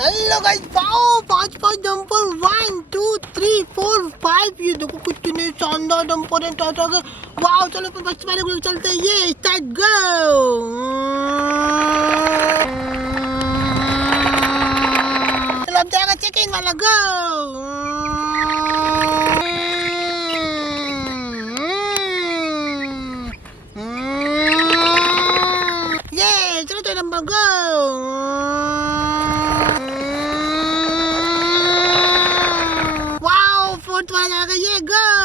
Hello guys, wow 5 dumper 1 2 3 4 5। ये देखो कितने शानदार डंपर है। वाओ, चलो फिर बच्चे वाले ग्रुप चलते हैं। ये स्टार्ट गो। चलो अब जाएगा चेक इन वाला। गो। ये चलो तो नंबर गो। वाओ, फोर्थ वाला जाएगा। ये गो।